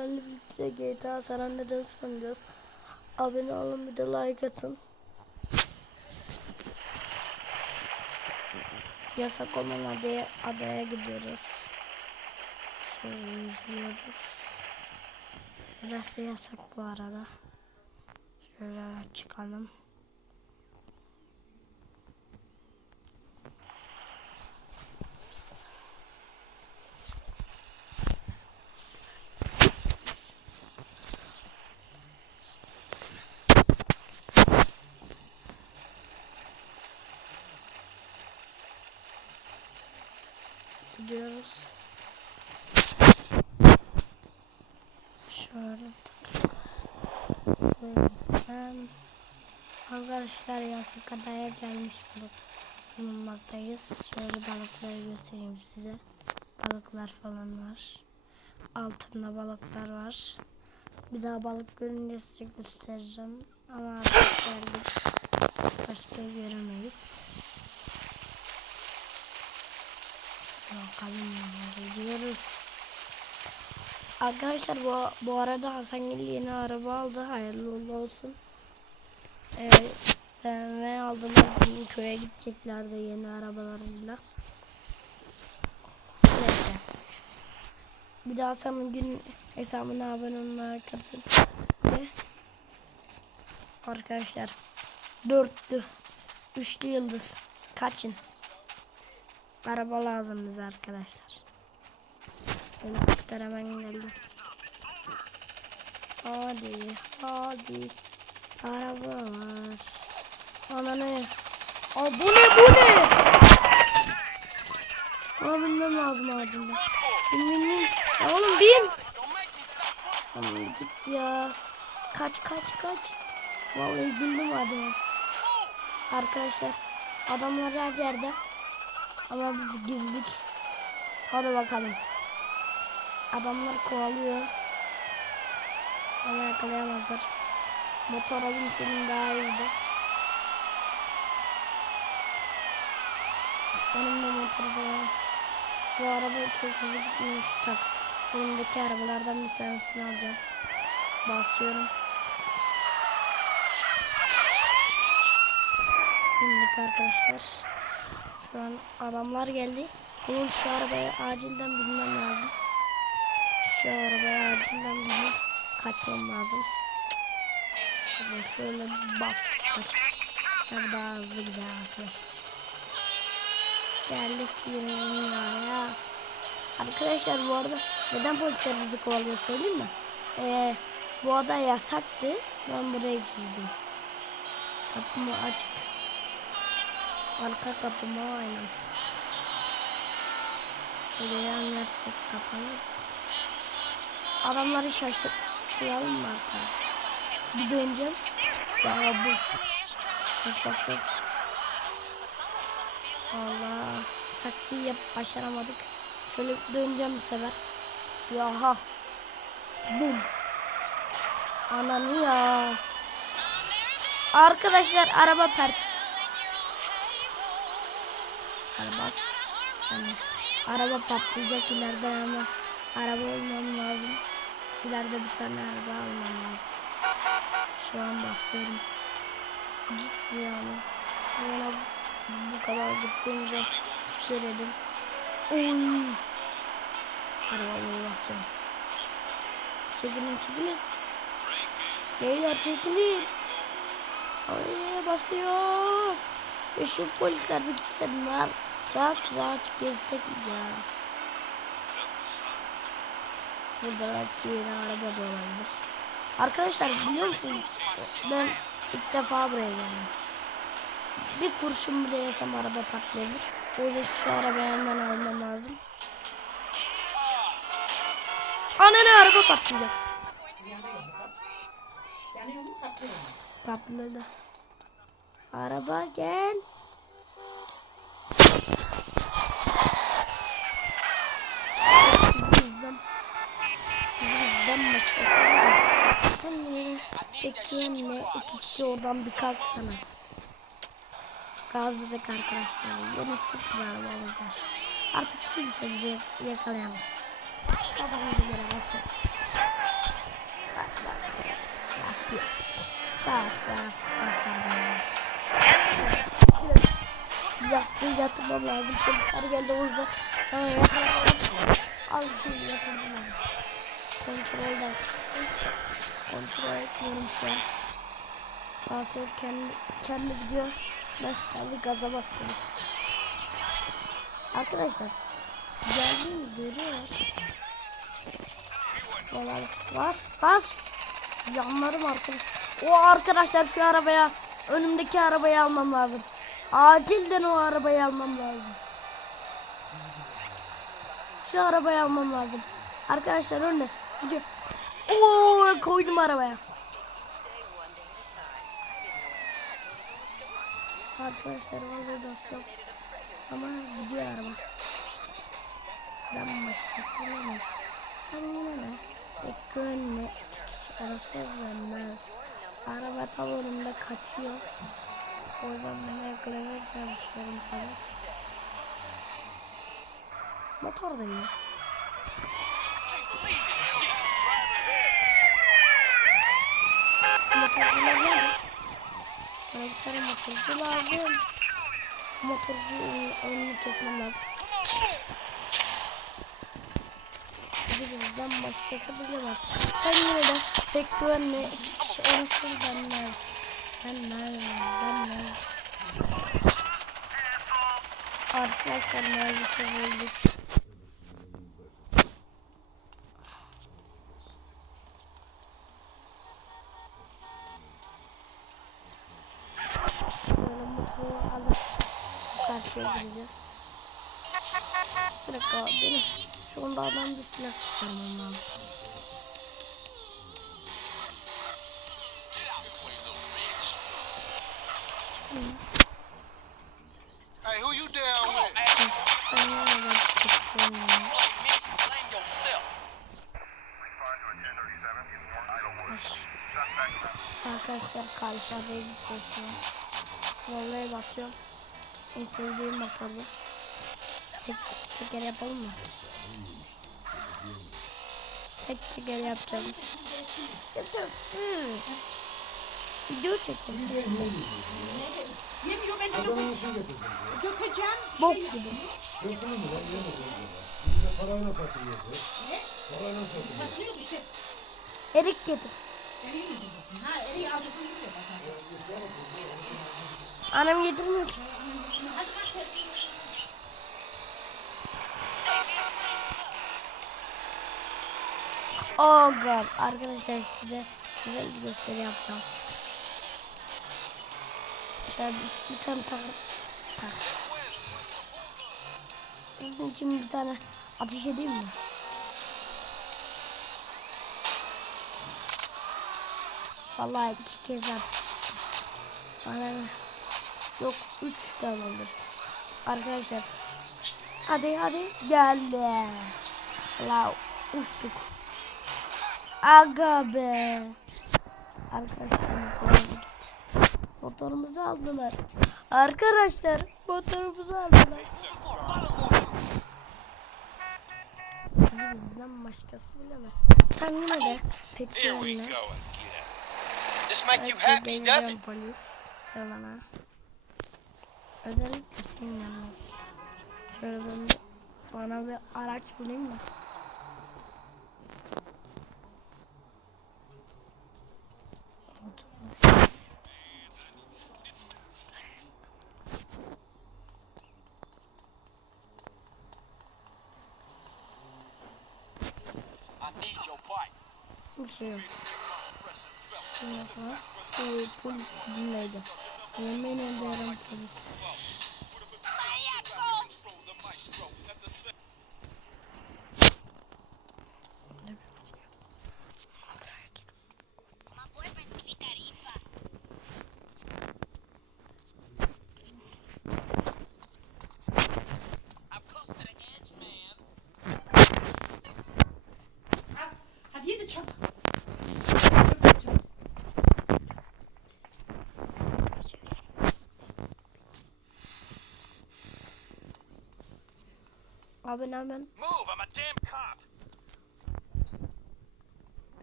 sizlerle birlikte GTA San Andreas oynayacağız. Abone olun bir de like atın. Yasak olan adaya, adaya gidiyoruz. Şöyle izliyoruz. Burası yasak bu arada. Şöyle çıkalım. Gidiyoruz. Şöyle bir dakika. Şöyle gitsem. Arkadaşlar yasak adaya gelmiş bulunmaktayız. Şöyle balıkları göstereyim size. Balıklar falan var. Altında balıklar var. Bir daha balık görünce size göstereceğim. Ama artık geldik. Başka göremeyiz. Bakalım gidiyoruz. Arkadaşlar bu, bu arada Hasan Gül yeni araba aldı. Hayırlı uğurlu olsun. Ee, BMW aldılar. Bugün köye gideceklerdi yeni arabalarıyla. Neyse. Bir daha Hasan'ın gün hesabına abone olmaya katıl. Ve Arkadaşlar dörtlü üçlü yıldız kaçın. Araba lazım bize arkadaşlar. Helikopter hemen geldi. Hadi hadi. Araba var. Ana ne? Aa, bu ne bu ne? Aa bilmem lazım bin bin. Ya oğlum bin. Aman git ya. Kaç kaç kaç. Vallahi güldüm hadi. Arkadaşlar adamlar her yerde. Ama biz girdik. Hadi bakalım. Adamlar kovalıyor. Ama yakalayamazlar. Motor alayım senin daha iyiydi. Benim de motor falan. Bu araba çok hızlı gitmiyor şu tak. Önümdeki arabalardan bir tanesini alacağım. Basıyorum. Bindik arkadaşlar. Şu an adamlar geldi. Benim şu arabaya acilden binmem lazım. Şu arabaya acilden binip kaçmam lazım. Ve şöyle bas kaç. Yani daha hızlı gider arkadaşlar. Geldik yine ya. Arkadaşlar bu arada neden polisler bizi kovalıyor söyleyeyim mi? Ee, bu ada yasaktı. Ben buraya girdim. Kapımı açık. Arka kapıma aynen. Versek kapanır. Adamları şaşırtmayalım mı arkadaşlar? Bir döneceğim. Ya bu. Bas bas bas. Allah. Taktiği yap başaramadık. Şöyle döneceğim bu sefer. Yaha. Bum. Ananı ya. Arkadaşlar araba pert. Araba sen araba patlayacak ileride ama araba olmam lazım. İleride bir tane araba almam lazım. Şu an basıyorum. Gitmiyor ama. Yine bu kadar gittiğimde şükür edin. Oy. Arabayı basıyorum. Çekilin çekilin. Beyler çekilin. Oraya basıyor. Ve şu polisler bir gitsinler. Rahat rahat gezsek ya. Burada belki yeni araba da olabilir. Arkadaşlar biliyor musunuz? Ben ilk defa buraya geldim. Bir kurşun bile yesem araba patlayabilir. O yüzden şu arabayı hemen almam lazım. Ananı araba patlayacak. Patladı. Araba gel. ben başka sanırız. Sen beni bekleyenle iki kişi oradan bir kalk sana. Gazlı'daki arkadaşlar yeni sıfır olacak. Artık kimse bizi yakalayamaz. Kafamızı göremezsin. Bak bak. Nasıl? Nasıl? Nasıl? Nasıl? Biraz yastığı yatırmam lazım. Polisler geldi o yüzden. Ha, yatırmam lazım. Al şunu yatırmam lazım. Kontrolden çıktı. Kontrol etmiyorum şu an. Sağ sol kendi, kendi gidiyor. Kendi gaza basıyorum. Arkadaşlar geldiğini görüyorlar. Bas bas bas. Yanlarım arkadaş. O arkadaşlar şu arabaya önümdeki arabayı almam lazım. Acilden o arabayı almam lazım. Şu arabayı almam lazım. Arkadaşlar önde. Gidiyor. Oo koydum arabaya. Arkadaşlar orada da yok. Ama gidiyor araba. Ben başkası bilemez. Sen yine ne? Bekleyin ne? Arası vermez. Araba önümde kaçıyor. O yüzden ben yakalamak çalışıyorum tabii. Motor da iyi. Motorcular nerede? Bana bir tane motorcu lazım. Motorcu önünü kesmem lazım. Bizden başkası bilemez. Sen yine de pek güvenme. İki kişi orası denmez. Denmez, denmez. Arkadaşlar neredeyse bulduk. Anda adam bir silah çıkarmam lazım. Hey, who you down with? Arkadaşlar kalifadeye gideceğiz şu an. Vallahi basıyorum. En sevdiğim motoru. Tek teker yapalım mı? Tek teker yapacağım. Yaşasın. Video çekelim. Yemiyor ben de dökeceğim. Bok gibi. Dökülür mü lan? Öyle. Bir de parayla satılıyor. be. Parayla satılıyor. Satılıyor işte. Erik getir. Ha eriği. Annem getirmiyor ki. Hadi kalk. Oh god. Arkadaşlar size güzel bir gösteri yapacağım. Şöyle bir, bir tane tak. tak. Bunun için bir tane ateş edeyim mi? Vallahi iki kez ateş. Bana? Yok üç tane olur. Arkadaşlar. Hadi hadi geldi. La uçtuk. Aga be. Arkadaşlar motorumuz gitti. Motorumuzu aldılar. Arkadaşlar motorumuzu aldılar. Bizi bizden başkası bilemez. Sen yine de again. This make you happy, does it? polis. Yalana. Özellikle senin yanına. Şöyle bana bir araç bulayım mı? I need your bike. Bir şey yok. Şimdi yapalım. Bu polis dinleydi. Yemin ederim polis. Hadi ye de çabuk. Abi ne hemen Move, I'm a damn cop.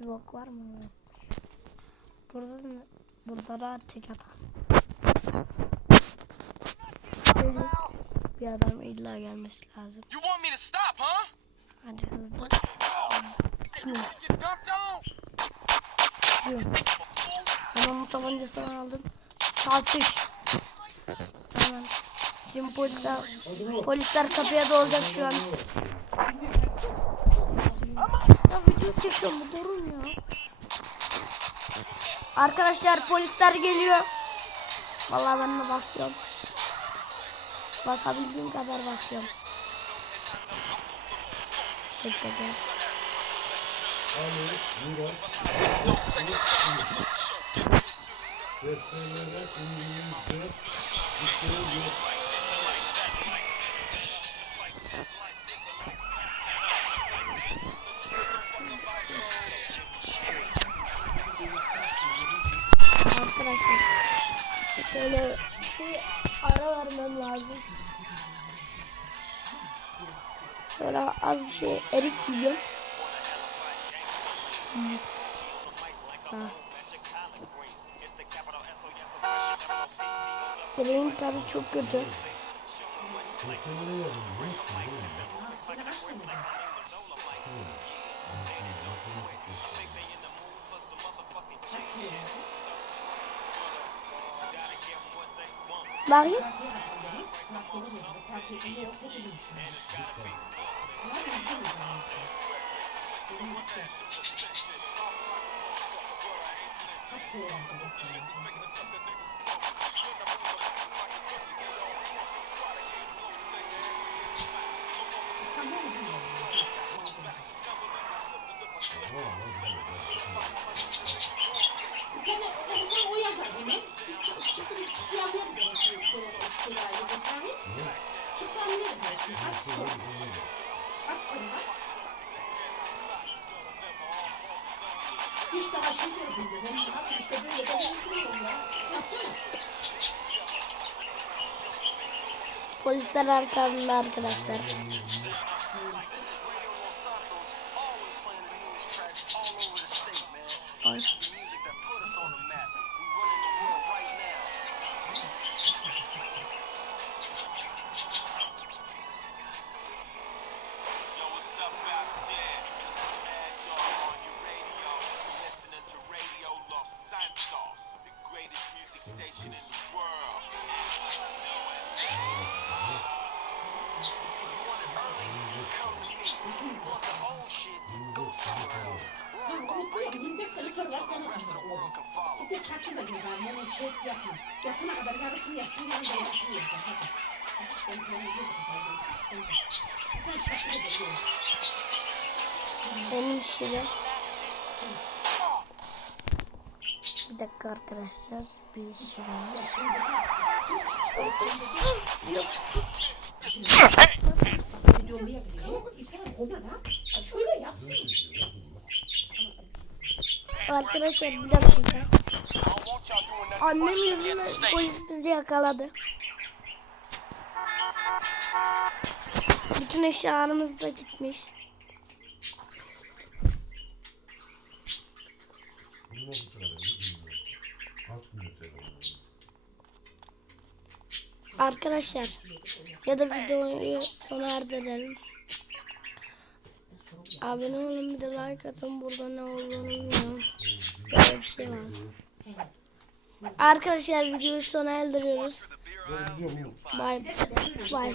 bir bok var mı? Burada da Burada rahat tek. Geliyor. Bir adam illa gelmesi lazım. You want me to stop, huh? Hadi hızlı. Hemen bu tabancasını aldım. Çalçış. Hemen. Şimdi polisler, polisler kapıya dolacak şu an. Ya video çekiyorum bu durun. Arkadaşlar polisler geliyor. Vallahi ben de basıyorum. Basabildiğim kadar basıyorum. Bekle gel. Ali, Arkadaşlar şöyle bir ara vermem lazım. Şöyle az bir şey erik yiyeceğim. Eriğin tadı çok kötü. Bakit? Santos, the greatest music station in the world. Ben bunu buraya 25 sene Yakına kadar yarısını yapsın yarın da. Şöyle yapsın. Arkadaşlar bir dakika. Annem yüzünden polis bizi yakaladı. Bütün eşyalarımız da gitmiş. Bunu nasıl çıkarıyor? Bilmiyorum. Kaç gün yeter Arkadaşlar ya da videoyu sona erdirelim. Abone olun bir de like atın burada ne olduğunu bilmiyorum. Böyle bir şey var. Arkadaşlar videoyu sona erdiriyoruz. Bye. Bye.